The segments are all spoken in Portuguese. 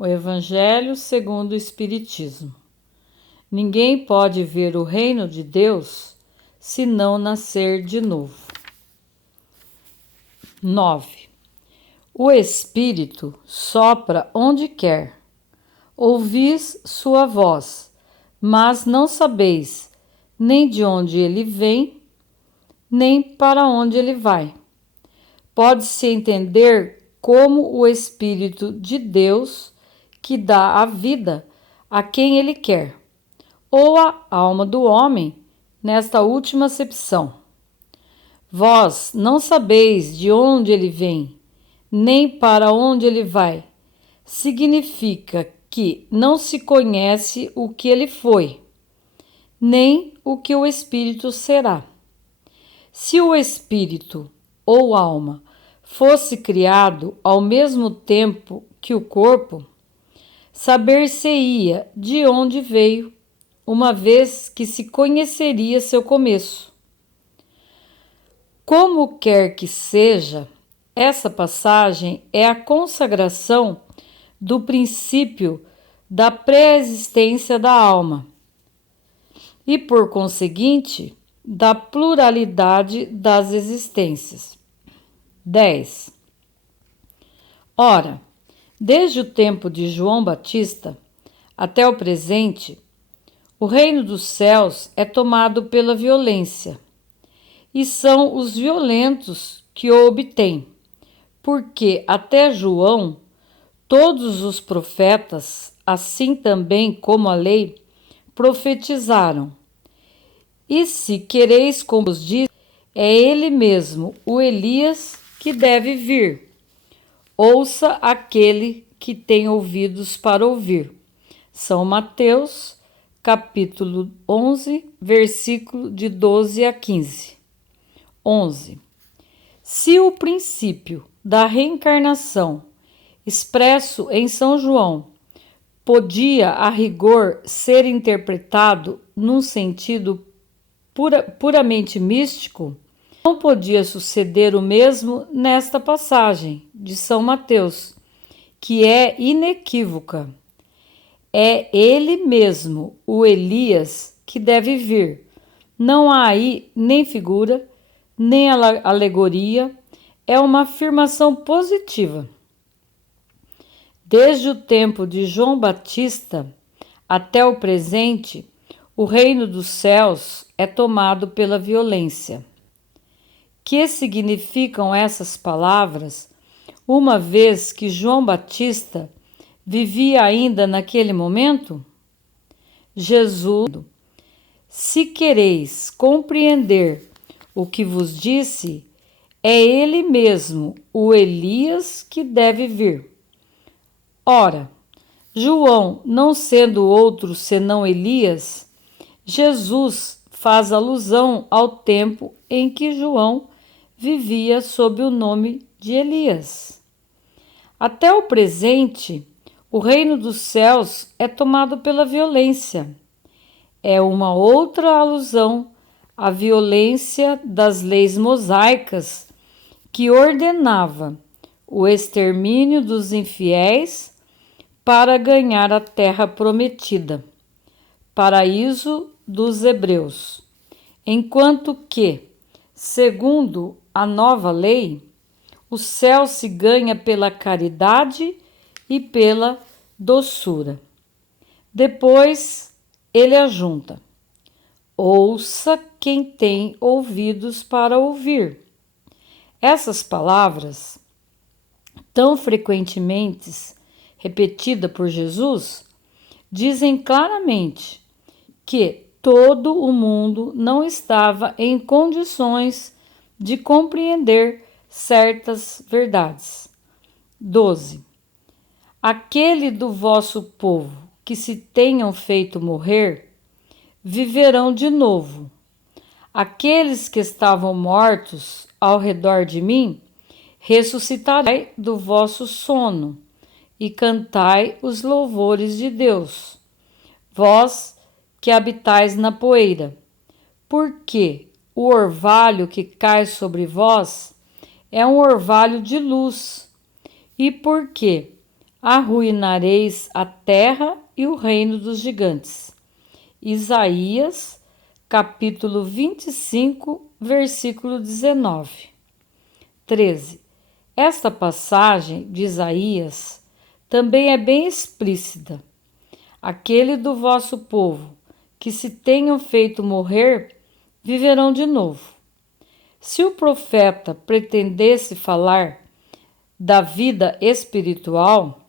O Evangelho segundo o Espiritismo. Ninguém pode ver o reino de Deus se não nascer de novo. 9. O Espírito sopra onde quer. Ouvis sua voz, mas não sabeis nem de onde ele vem, nem para onde ele vai. Pode-se entender como o Espírito de Deus que dá a vida a quem ele quer, ou a alma do homem, nesta última acepção. Vós não sabeis de onde ele vem, nem para onde ele vai. Significa que não se conhece o que ele foi, nem o que o Espírito será. Se o Espírito ou alma fosse criado ao mesmo tempo que o corpo, saber-se-ia de onde veio, uma vez que se conheceria seu começo. Como quer que seja, essa passagem é a consagração do princípio da pré-existência da alma e, por conseguinte, da pluralidade das existências. 10. Ora, desde o tempo de João Batista até o presente, o reino dos céus é tomado pela violência, e são os violentos que o obtêm, porque até João, todos os profetas, assim também como a lei, profetizaram. E se quereis como vos diz, é ele mesmo, o Elias, que deve vir. Ouça aquele que tem ouvidos para ouvir. São Mateus, capítulo 11, versículo de 12 a 15. 11. Se o princípio da reencarnação, expresso em São João, podia, a rigor, ser interpretado num sentido puramente místico, não podia suceder o mesmo nesta passagem de São Mateus, que é inequívoca. É ele mesmo, o Elias, que deve vir. Não há aí nem figura, nem alegoria, é uma afirmação positiva. Desde o tempo de João Batista até o presente, o reino dos céus é tomado pela violência. Que significam essas palavras, uma vez que João Batista vivia ainda naquele momento? Jesus, se quereis compreender o que vos disse, é ele mesmo, o Elias, que deve vir. Ora, João, não sendo outro senão Elias, Jesus faz alusão ao tempo em que João vivia sob o nome de Elias. Até o presente, o reino dos céus é tomado pela violência. É uma outra alusão à violência das leis mosaicas que ordenava o extermínio dos infiéis para ganhar a terra prometida, paraíso dos hebreus, enquanto que, segundo a nova lei, o céu se ganha pela caridade e pela doçura. Depois ele ajunta: ouça quem tem ouvidos para ouvir. Essas palavras, tão frequentemente repetidas por Jesus, dizem claramente que todo o mundo não estava em condições de compreender certas verdades. 12. Aquele do vosso povo que se tenham feito morrer, viverão de novo. Aqueles que estavam mortos ao redor de mim, ressuscitarei do vosso sono e cantai os louvores de Deus, vós que habitais na poeira, porque o orvalho que cai sobre vós é um orvalho de luz, e porque arruinareis a terra e o reino dos gigantes. Isaías, capítulo 25, versículo 19. 13. Esta passagem de Isaías também é bem explícita. Aquele do vosso povo que se tenham feito morrer, viverão de novo. Se o profeta pretendesse falar da vida espiritual,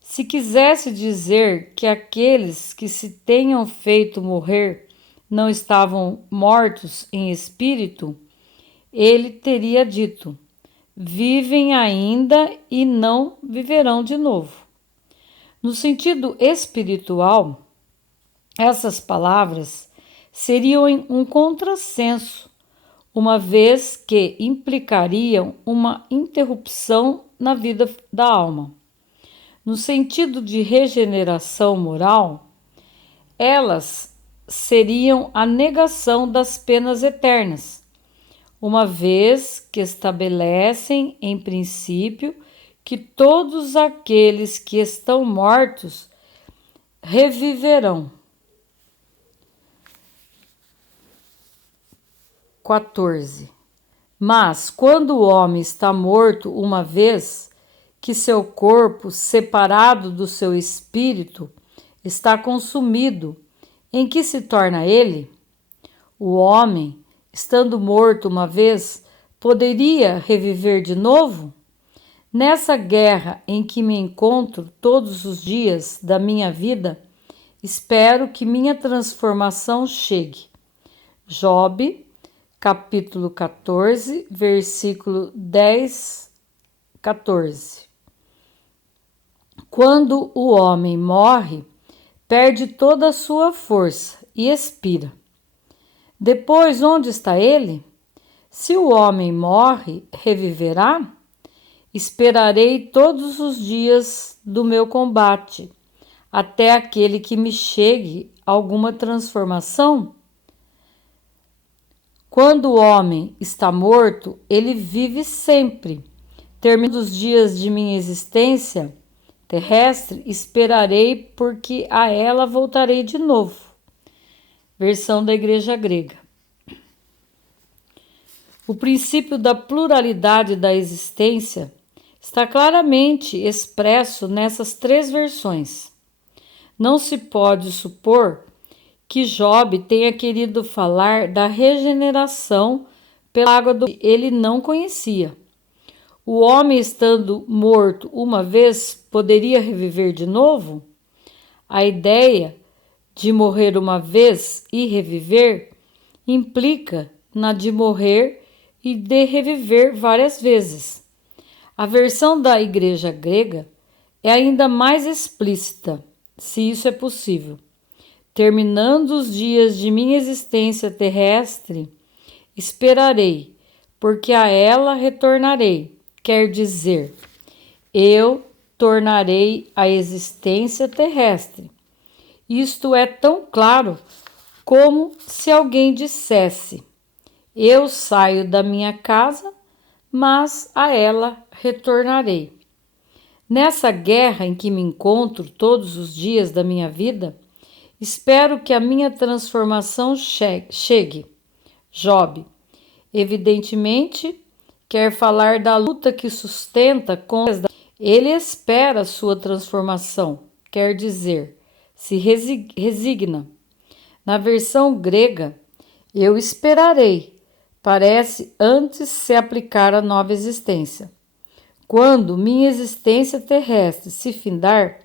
se quisesse dizer que aqueles que se tenham feito morrer não estavam mortos em espírito, ele teria dito: vivem ainda e não viverão de novo. No sentido espiritual, essas palavras seriam um contrassenso, uma vez que implicariam uma interrupção na vida da alma. No sentido de regeneração moral, elas seriam a negação das penas eternas, uma vez que estabelecem, em princípio, que todos aqueles que estão mortos reviverão. 14. Mas, quando o homem está morto uma vez que seu corpo, separado do seu espírito, está consumido, em que se torna ele? O homem, estando morto uma vez, poderia reviver de novo? Nessa guerra em que me encontro todos os dias da minha vida, espero que minha transformação chegue. Job, capítulo 14, versículo 10, 14. Quando o homem morre, perde toda a sua força e expira. Depois, onde está ele? Se o homem morre, reviverá? Esperarei todos os dias do meu combate, até aquele que me chegue alguma transformação? Quando o homem está morto, ele vive sempre. Terminando os dias de minha existência terrestre, esperarei, porque a ela voltarei de novo. Versão da Igreja Grega. O princípio da pluralidade da existência está claramente expresso nessas três versões. Não se pode supor que Job tenha querido falar da regeneração pela água do que ele não conhecia. O homem, estando morto uma vez, poderia reviver de novo? A ideia de morrer uma vez e reviver implica na de morrer e de reviver várias vezes. A versão da Igreja Grega é ainda mais explícita, se isso é possível. Terminando os dias de minha existência terrestre, esperarei, porque a ela retornarei. Quer dizer, eu tornarei a existência terrestre. Isto é tão claro como se alguém dissesse: eu saio da minha casa, mas a ela retornarei. Nessa guerra em que me encontro todos os dias da minha vida, espero que a minha transformação chegue. Job, evidentemente, quer falar da luta que sustenta contra. Ele espera sua transformação, quer dizer, se resigna. Na versão grega, eu esperarei, parece antes se aplicar à nova existência. Quando minha existência terrestre se findar,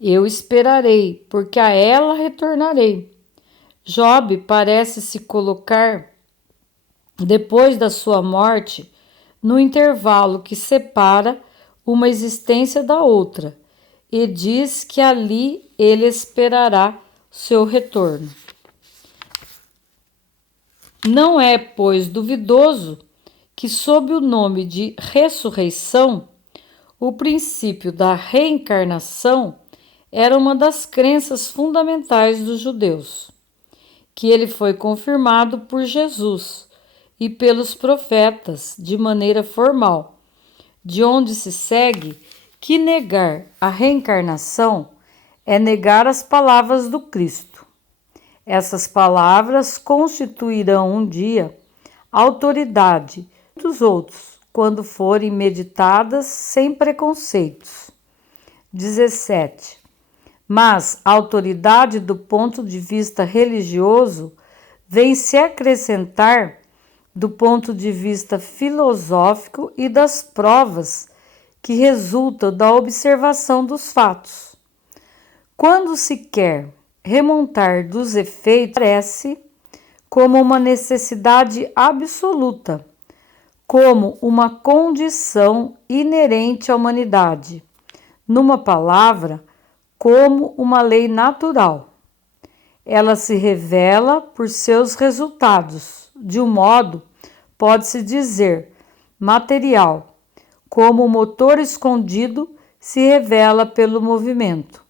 eu esperarei, porque a ela retornarei. Job parece se colocar, depois da sua morte, no intervalo que separa uma existência da outra, e diz que ali ele esperará seu retorno. Não é, pois, duvidoso que, sob o nome de ressurreição, o princípio da reencarnação era uma das crenças fundamentais dos judeus, que ele foi confirmado por Jesus e pelos profetas de maneira formal, de onde se segue que negar a reencarnação é negar as palavras do Cristo. Essas palavras constituirão um dia autoridade dos outros, quando forem meditadas sem preconceitos. 17. Mas a autoridade do ponto de vista religioso vem se acrescentar do ponto de vista filosófico e das provas que resultam da observação dos fatos. Quando se quer remontar dos efeitos, parece como uma necessidade absoluta, como uma condição inerente à humanidade. Numa palavra, como uma lei natural. Ela se revela por seus resultados, de um modo, pode-se dizer, material, como o motor escondido se revela pelo movimento.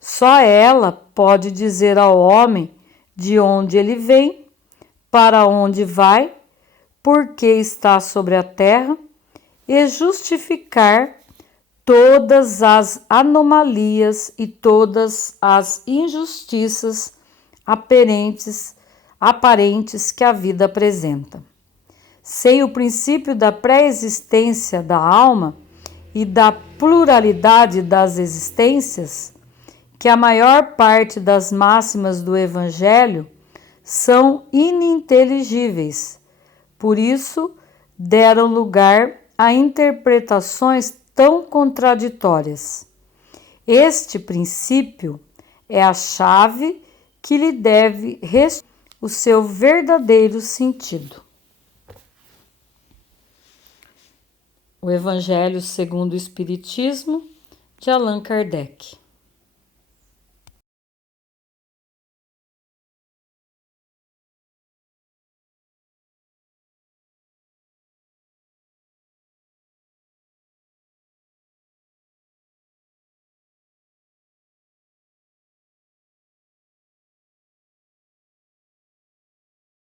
Só ela pode dizer ao homem de onde ele vem, para onde vai, por que está sobre a terra e justificar todas as anomalias e todas as injustiças aparentes que a vida apresenta. Sem o princípio da pré-existência da alma e da pluralidade das existências, que a maior parte das máximas do Evangelho são ininteligíveis, por isso deram lugar a interpretações tão contraditórias. Este princípio é a chave que lhe deve restituir o seu verdadeiro sentido. O Evangelho segundo o Espiritismo, de Allan Kardec.